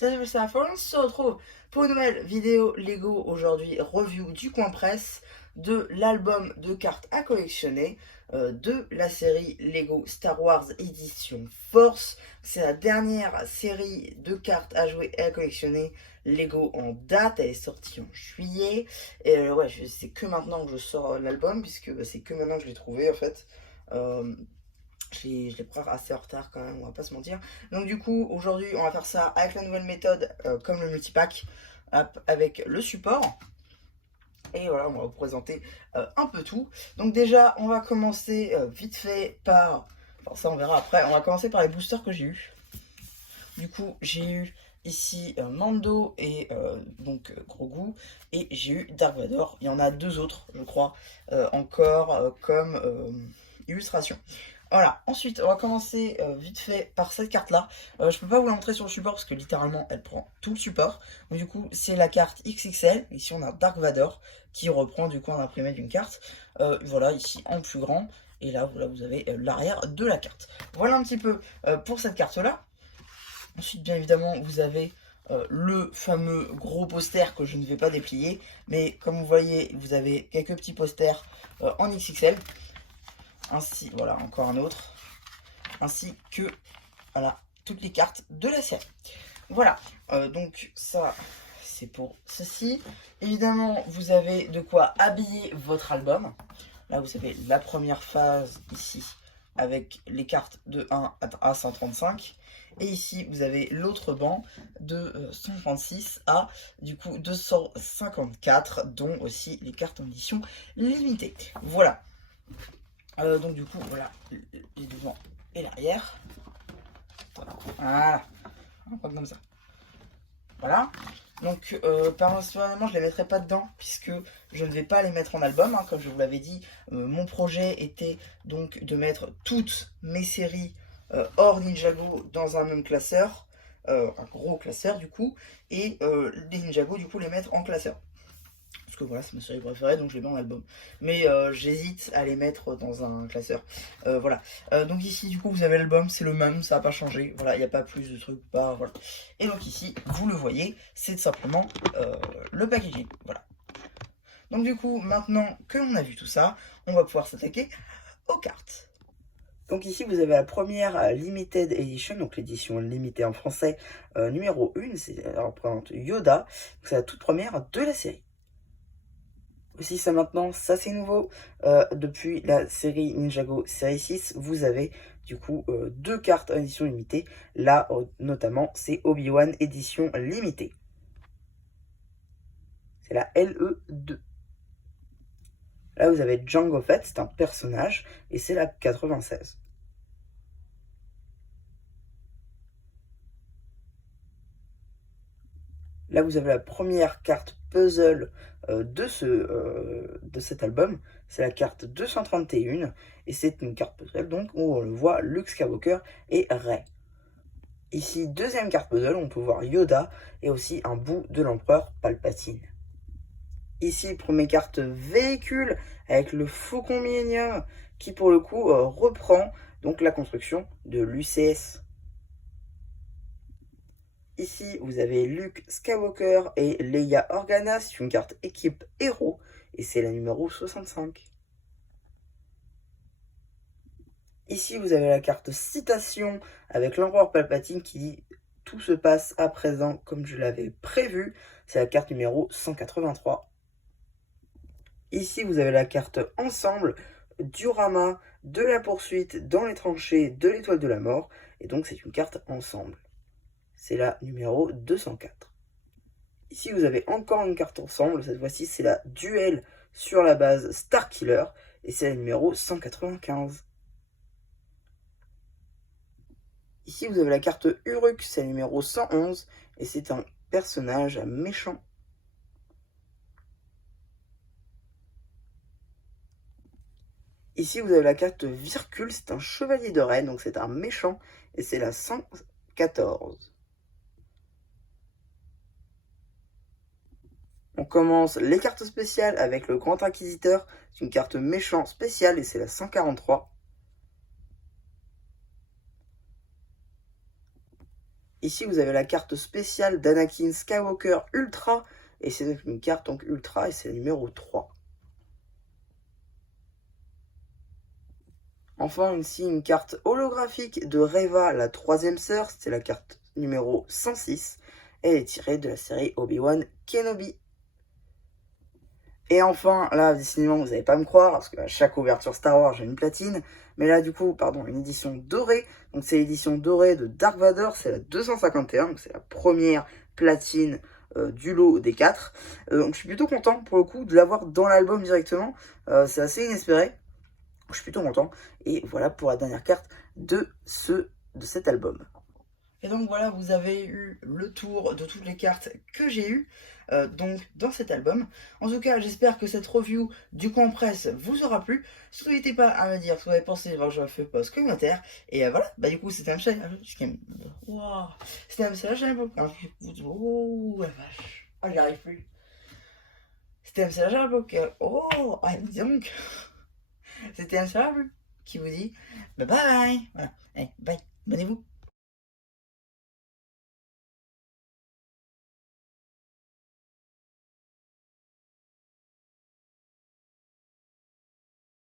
Salut, c'est Afon, on se retrouve pour une nouvelle vidéo Lego aujourd'hui, review du coin presse de l'album de cartes à collectionner de la série Lego Star Wars Edition Force. C'est la dernière série de cartes à jouer et à collectionner Lego en date, elle est sortie en juillet. Et ouais, c'est que maintenant que je sors l'album, puisque c'est que maintenant que je l'ai trouvé en fait. Euh, je les prends assez en retard quand même, on va pas se mentir. Donc du coup, aujourd'hui, on va faire ça avec la nouvelle méthode, comme le multipack, avec le support. Et voilà, on va vous présenter un peu tout. Donc déjà, on va commencer vite fait par... Enfin ça, on verra après. On va commencer par les boosters que j'ai eu. Du coup, j'ai eu ici Mando et donc Grogu. Et j'ai eu Dark Vador. Il y en a deux autres, je crois, encore comme illustration. Voilà, ensuite on va commencer vite fait par cette carte là. Je peux pas vous la montrer sur le support parce que littéralement elle prend tout le support. Donc du coup c'est la carte XXL. Ici on a Dark Vador qui reprend du coup un imprimé d'une carte. Voilà, ici en plus grand. Et là voilà, vous avez l'arrière de la carte. Voilà un petit peu pour cette carte là. Ensuite bien évidemment vous avez le fameux gros poster que je ne vais pas déplier. Mais comme vous voyez vous avez quelques petits posters en XXL. Ainsi, voilà, encore un autre. Ainsi que, voilà, toutes les cartes de la série. Voilà, donc ça, c'est pour ceci. Évidemment, vous avez de quoi habiller votre album. Là, vous avez la première phase ici, avec les cartes de 1 à 135. Et ici, vous avez l'autre banc de 136 à, du coup, 254, dont aussi les cartes en édition limitée. Voilà. Donc du coup, voilà, les devant et l'arrière. Voilà, comme ça. Voilà. Donc, personnellement, je ne les mettrai pas dedans, puisque je ne vais pas les mettre en album, hein, comme je vous l'avais dit. Mon projet était donc de mettre toutes mes séries hors Ninjago dans un même classeur, un gros classeur du coup, et les Ninjago, du coup, les mettre en classeur. Parce que voilà, c'est ma série préférée, donc je les mets en album. Mais j'hésite à les mettre dans un classeur. Voilà. Donc ici, du coup, vous avez l'album, c'est le même, ça n'a pas changé. Voilà, il n'y a pas plus de trucs, pas. Voilà. Et donc ici, vous le voyez, c'est simplement le packaging. Voilà. Donc du coup, maintenant que l'on a vu tout ça, on va pouvoir s'attaquer aux cartes. Donc ici, vous avez la première Limited Edition, donc l'édition limitée en français, numéro 1, elle représente Yoda. C'est la toute première de la série. Aussi ça maintenant, ça c'est nouveau, depuis la série Ninjago série 6, vous avez du coup deux cartes en édition limitée, là notamment c'est Obi-Wan édition limitée, c'est la LE2. Là vous avez Jango Fett, c'est un personnage, et c'est la 96. Là, vous avez la première carte puzzle de cet album. C'est la carte 231. Et c'est une carte puzzle donc où on le voit Luke Skywalker et Rey. Ici, deuxième carte puzzle, on peut voir Yoda et aussi un bout de l'empereur Palpatine. Ici, première carte véhicule avec le Faucon Millennium qui pour le coup reprend donc la construction de l'UCS. Ici, vous avez Luke Skywalker et Leia Organa, c'est une carte équipe héros, et c'est la numéro 65. Ici, vous avez la carte citation avec l'empereur Palpatine qui dit « Tout se passe à présent comme je l'avais prévu », c'est la carte numéro 183. Ici, vous avez la carte ensemble, diorama de la poursuite dans les tranchées de l'étoile de la mort, et donc c'est une carte ensemble. C'est la numéro 204. Ici, vous avez encore une carte ensemble. Cette fois-ci, c'est la duel sur la base Starkiller. Et c'est la numéro 195. Ici, vous avez la carte Uruk. C'est la numéro 111. Et c'est un personnage méchant. Ici, vous avez la carte Virkul. C'est un chevalier de reine. Donc, c'est un méchant. Et c'est la 114. On commence les cartes spéciales avec le Grand Inquisiteur. C'est une carte méchant spéciale et c'est la 143. Ici, vous avez la carte spéciale d'Anakin Skywalker Ultra. Et c'est donc une carte donc Ultra et c'est le numéro 3. Enfin, ici, une carte holographique de Reva, la troisième sœur. C'est la carte numéro 106. Elle est tirée de la série Obi-Wan Kenobi. Et enfin, là, décidément, vous n'allez pas me croire, parce qu'à chaque ouverture Star Wars, j'ai une platine. Mais là, du coup, pardon, une édition dorée. Donc, c'est l'édition dorée de Dark Vador, c'est la 251, donc c'est la première platine du lot des 4. Donc, je suis plutôt content, pour le coup, de l'avoir dans l'album directement. C'est assez inespéré. Je suis plutôt content. Et voilà pour la dernière carte de cet album. Et donc voilà, vous avez eu le tour de toutes les cartes que j'ai eues donc dans cet album. En tout cas, j'espère que cette review du coin presse vous aura plu. Surtout n'hésitez pas à me dire ce que vous avez pensé, je fais pas ce commentaire. Et voilà, bah du coup c'était un challenge. Wow. C'était un message un peu. Oh la vache. Ah j'y arrive plus. C'était un message un peu. Oh, ah, dis donc. C'était un message qui vous dit bye bye. Voilà. Allez, bye. Abonnez-vous.